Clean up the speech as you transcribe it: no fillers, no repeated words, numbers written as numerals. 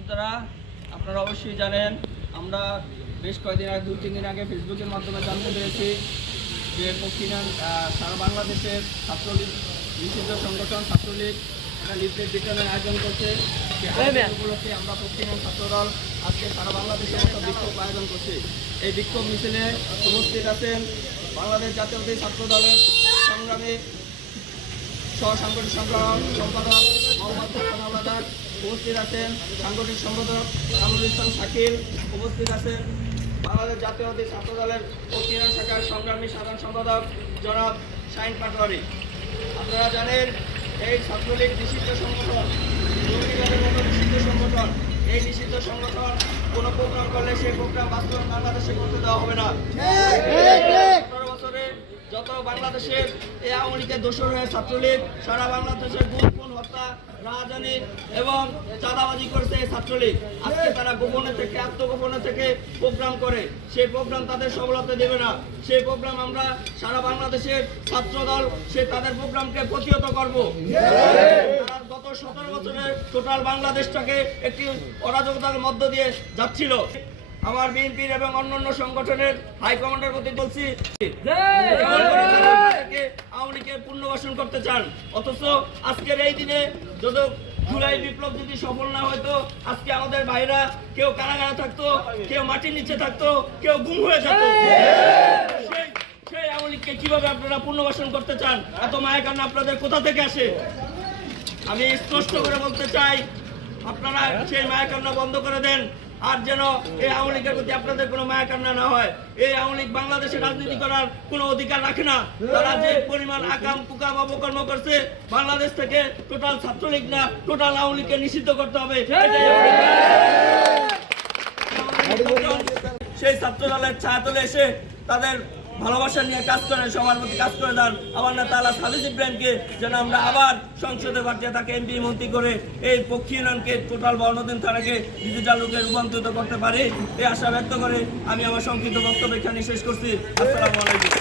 যোদ্ধারা, আপনারা অবশ্যই জানেন, আমরা বেশ কয়েকদিন আগে 2-3 দিন আগে ফেসবুকের মাধ্যমে জানতে পেরেছি যে পক্ষীগণ সারা বাংলাদেশের ছাত্রলীগ নিষিদ্ধ সংগঠন ছাত্রলীগ একটা লিফলেট বিতরণের আয়োজন করছে। উপলক্ষে আমরা পক্ষীগণ ছাত্রদল আজকে সারা বাংলাদেশের একটা বিক্ষোভ আয়োজন করছি। এই বিক্ষোভ মিছিলে উপস্থিত আছেন বাংলাদেশ জাতীয়তাবাদী ছাত্র দলের সংগ্রামী সাংগঠনিক সম্পাদক মোহাম্মদ হাসান হাওলাদার, উপস্থিত আছেন সাংগঠনিক সম্পাদক কামরুল ইসলাম শাকিল, উপস্থিত আছেন বাংলাদেশ জাতীয়তাবাদী ছাত্র দলের পক্ষীগণ শাখার সংগ্রামী সাধারণ সম্পাদক জনাব শাহিন পাটোয়ারি। আপনারা জানেন, এই ছাত্রলীগ নিষিদ্ধ সংগঠন, জঙ্গিবাদের মতো নিষিদ্ধ সংগঠন। এই নিষিদ্ধ সংগঠন কোনো প্রোগ্রাম করলে সেই প্রোগ্রাম বাস্তবায়ন বাংলাদেশে করতে দেওয়া হবে না। 18 বছরে যত বাংলাদেশের এই আওয়ামী লীগের দোষর হয়ে ছাত্রলীগ সারা বাংলাদেশের গুম হত্যা রাজধানী এবং চাঁদাবাজি করেছে এই ছাত্রলীগ। আজকে তারা গোপনে থেকে আত্মগোপনে থেকে প্রোগ্রাম করে, সেই প্রোগ্রাম তাদের সফলতা দেবে না। সেই প্রোগ্রাম আমরা সারা বাংলাদেশের ছাত্র দল তাদের প্রোগ্রামকে প্রতিহত করব। তারা গত 17 বছরে টোটাল বাংলাদেশটাকে একটি অরাজকতার মধ্য দিয়ে যাচ্ছিল। আমার বিএনপির এবং অন্যান্য সংগঠনের হাইকমান্ডের প্রতি বলছি, আওয়ামী লীগকে পুনর্বাসন করতে চান, অথচ আজকের এই দিনে যদি জুলাই বিপ্লব যদি সফল না হয়তো আজকে আমাদের ভাইরা কেউ কারাগারে থাকতো, কেউ মাটির নিচে থাকতো, কেউ গুম হয়ে যেত। সেই আওয়ামী লীগকে কিভাবে আপনারা পুনর্বাসন করতে চান? এত মায়া কান্না আপনাদের কোথা থেকে আসে? আমি স্পষ্ট করে বলতে চাই, আপনারা সেই মায়া কান্না বন্ধ করে দেন। আর যেন এই আওয়ামী লীগের প্রতি আপনাদের কোনো মায়া কান্না না হয়। এই আওয়ামী লীগ বাংলাদেশে রাজনীতি করার কোনো অধিকার রাখে না। তারা যে পরিমাণ আকাম কুকাম অপকর্ম করছে, বাংলাদেশ থেকে টোটাল ছাত্রলীগ না টোটাল আওয়ামী লীগকে নিষিদ্ধ করতে হবে। সেই ছাত্র দলের ছায়াতলে এসে তাদের ভালোবাসা নিয়ে কাজ করেন, সবার প্রতি কাজ করে দেন। আমার নেতা আল্লাহ সাদিক ইব্রাহিমকে যেন আমরা আবার সংসদে পাঠিয়ে তাকে এমপি মন্ত্রী করে এই পক্ষী ইউনিয়নকে টোটাল 52 থানাকে ডিজিটাল রূপে রূপান্তরিত করতে পারি, এই আশা ব্যক্ত করে আমি আমার সংক্ষিপ্ত বক্তব্য এখানে শেষ করছি। আসসালামু আলাইকুম।